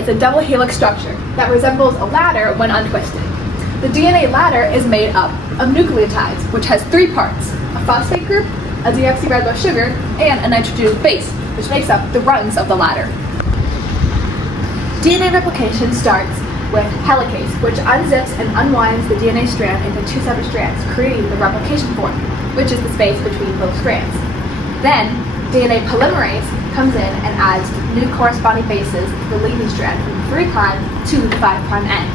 is a double helix structure that resembles a ladder when untwisted. The DNA ladder is made up of nucleotides, which has three parts: a phosphate group, a deoxyribose sugar, and a nitrogen base, which makes up the rungs of the ladder. DNA replication starts with helicase, which unzips and unwinds the DNA strand into two separate strands, creating the replication fork, which is the space between both strands. Then, DNA polymerase comes in and adds new corresponding bases to the leading strand from the 3' to the 5' end.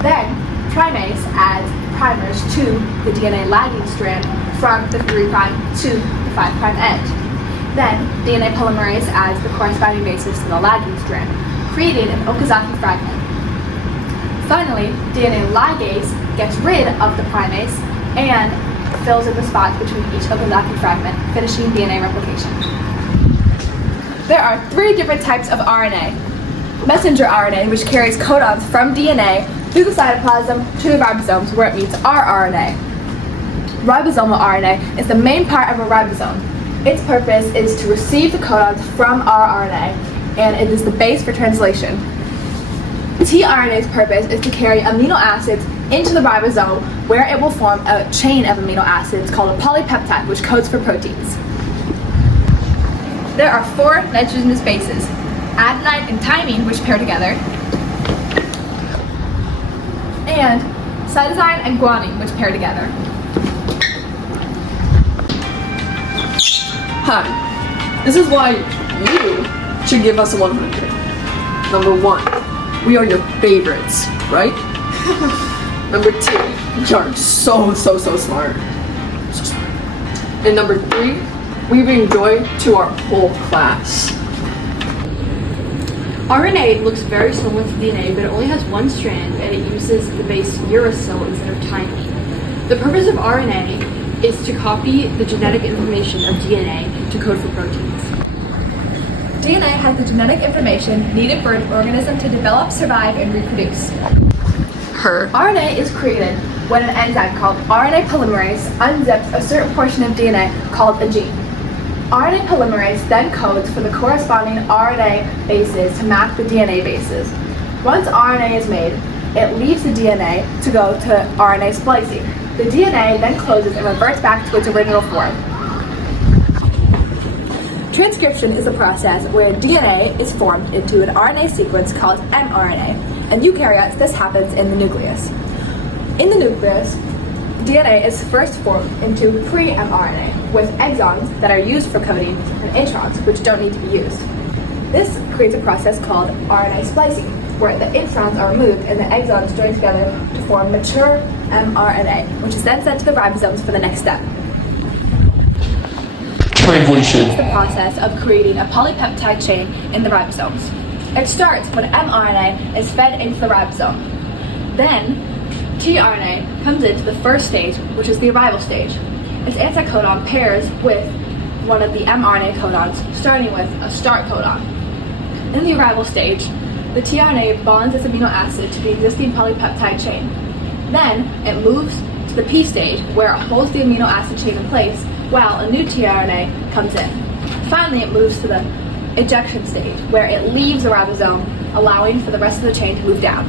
Then, trimase adds primers to the DNA lagging strand from the 3' to the 5' end. Then, DNA polymerase adds the corresponding bases to the lagging strand, creating an Okazaki fragment. Finally, DNA ligase gets rid of the primase and fills in the spots between each Okazaki fragment, finishing DNA replication. There are three different types of RNA. Messenger RNA, which carries codons from DNA through the cytoplasm to the ribosomes, where it meets rRNA. Ribosomal RNA is the main part of a ribosome. Its purpose is to receive the codons from rRNA, and it is the base for translation. tRNA's purpose is to carry amino acids into the ribosome, where it will form a chain of amino acids called a polypeptide, which codes for proteins. There are four nitrogenous bases: adenine and thymine, which pair together, and cytosine and guanine, which pair together. Hi, this is why you should give us a 100. Number 1, we are your favorites, right? Number 2, you are so smart. So smart. And number 3, we bring joy to our whole class. RNA looks very similar to DNA, but it only has one strand and it uses the base uracil instead of thymine. The purpose of RNA is to copy the genetic information of DNA to code for proteins. DNA has the genetic information needed for an organism to develop, survive, and reproduce. RNA is created when an enzyme called RNA polymerase unzips a certain portion of DNA called a gene. RNA polymerase then codes for the corresponding RNA bases to map the DNA bases. Once RNA is made, it leaves the DNA to go to RNA splicing. The DNA then closes and reverts back to its original form. Transcription is a process where DNA is formed into an RNA sequence called mRNA. In eukaryotes, this happens in the nucleus. In the nucleus, DNA is first formed into pre-mRNA with exons that are used for coding and introns, which don't need to be used. This creates a process called RNA splicing, where the introns are removed and the exons join together to form mature mRNA, which is then sent to the ribosomes for the next step. Translation. It's the process of creating a polypeptide chain in the ribosomes. It starts when mRNA is fed into the ribosome. Then, tRNA comes into the first stage, which is the arrival stage. Its anticodon pairs with one of the mRNA codons, starting with a start codon. In the arrival stage, the tRNA bonds its amino acid to the existing polypeptide chain. Then, it moves to the P stage, where it holds the amino acid chain in place, while a new tRNA comes in. Finally, it moves to the ejection stage, where it leaves the ribosome, allowing for the rest of the chain to move down.